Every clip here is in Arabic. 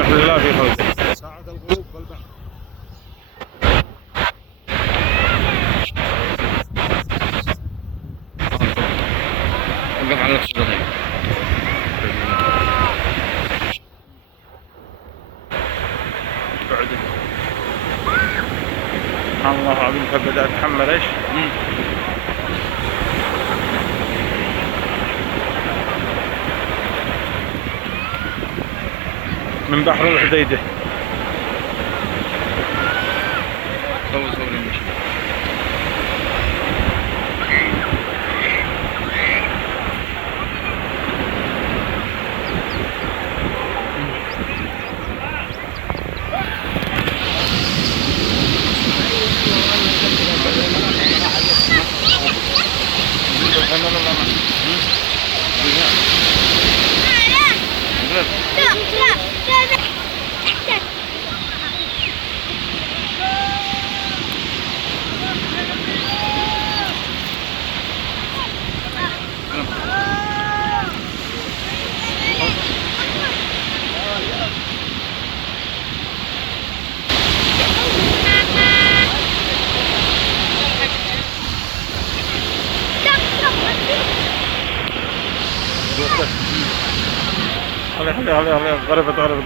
تسبح لله في خلقه. ساعة الغروب والبحر. وقف على الشجرين. سبحان الله العظيم فبدأ أتحمل إيش؟ من بحر الحديدة. سوي المشي. خلي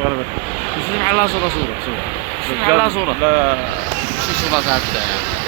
غربت. بس على صورة. لا شو صورة هذا؟